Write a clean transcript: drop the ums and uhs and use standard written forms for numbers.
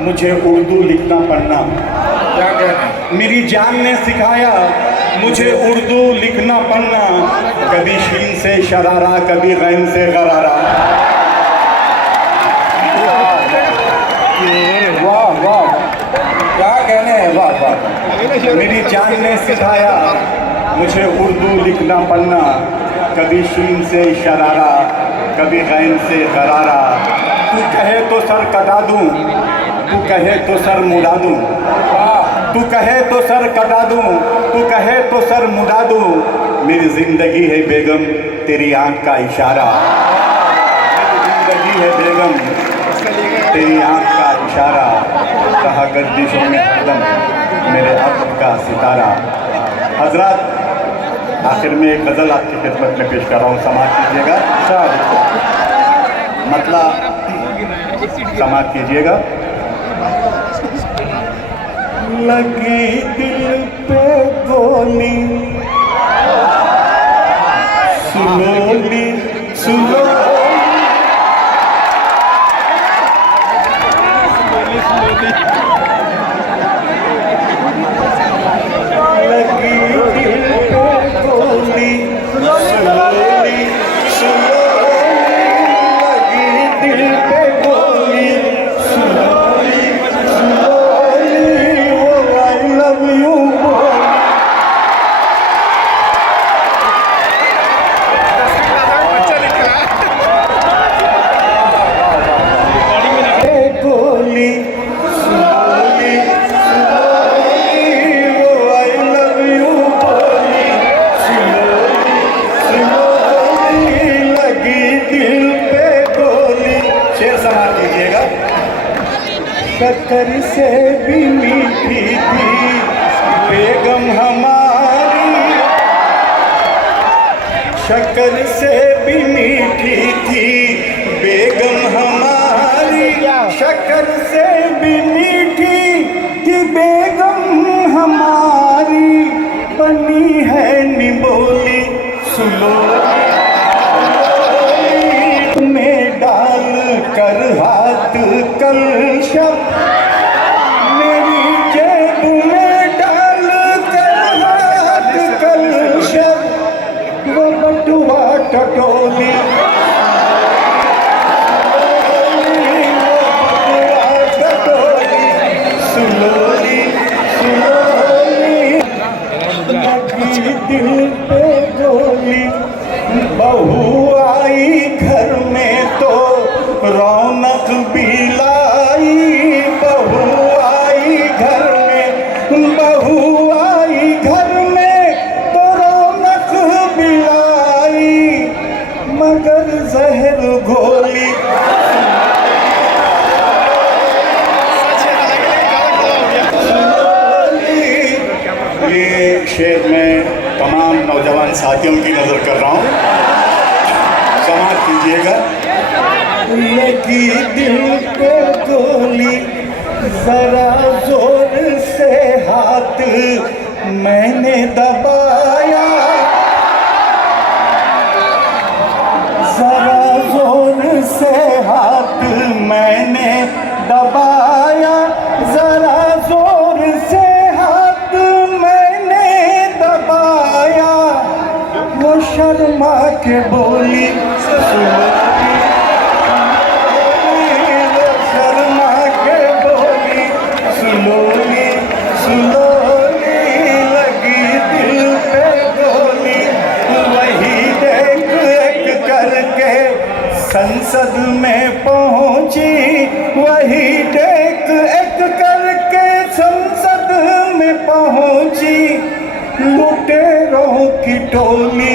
मुझे उर्दू लिखना पढ़ना। क्या कहना? मेरी जान ने सिखाया मुझे उर्दू लिखना पढ़ना। कभी शीन से शरारा, कभी गैन से गरारा। वाह वाह, क्या कहने हैं, वाह वाह। मेरी जान ने सिखाया मुझे उर्दू लिखना पढ़ना। कभी शीन से शरारा, कभी गैन से गरारा। तू कहे तो सर कटा दूं, तू कहे तो सर मुड़ा दूं। तू कहे तो सर कटा दूं, तू कहे तो सर मुड़ा दूं। मेरी जिंदगी है बेगम तेरी आंख का इशारा। मेरी जिंदगी है बेगम तेरी आंख का इशारा। कहा गर्दिशों में हरदम मेरे अब का सितारा। हजरत, आखिर में एक गज़ल आपकी खिदमत में पेश कर रहा हूँ, समाज कीजिएगा। मतलब समाज कीजिएगा। लगी दिल पे गोली, स्लोली स्लोली, लगी दिल पे गोली, स्लोली स्लोली, लगी दिल पे गोली, स्लोली स्लोली, वो आई लव यू बोली। गोली स्लोली स्लोली, वो आई लव यू बोली। स्लोली स्लोली, लगी दिल पे गोली। शेर समाज कीजिएगा। शक्कर से भी मीठी थी बेगम हमारी, शक्कर से भी मीठी थी बेगम हमारी। शक्कर से भी मीठी थी बेगम हमारी। बनी है निबोली सुलोली, में डाल कर हाथ कलशम, मेरी जेब में डाल कर हाथ कलशम। वो बटुआ टटोली, स्लोली स्लोली, लगी दिल पे गोली। बहू आई घर में तो रौनक भी लाई। बहू आई घर में, बहू आई घर में तो रौनक भी लाई। मगर जहर घोली, ये शेर में तमाम नौजवान साथियों की नज़र कर रहा हूँ, समाज कीजिएगा। लगी दिल पे गोली, जरा जोर से हाथ मैंने दबाया। जरा जोर से हाथ मैंने दबाया। जरा जोर से हाथ मैंने दबाया। वो शर्मा के बोली, स्लोली, वो शर्मा के बोली, स्लोली स्लोली, लगी दिल पे गोली। वही देख एक करके संसद में पहुंची। वही देख एक करके संसद में पहुंची। लुटेरों की टोली।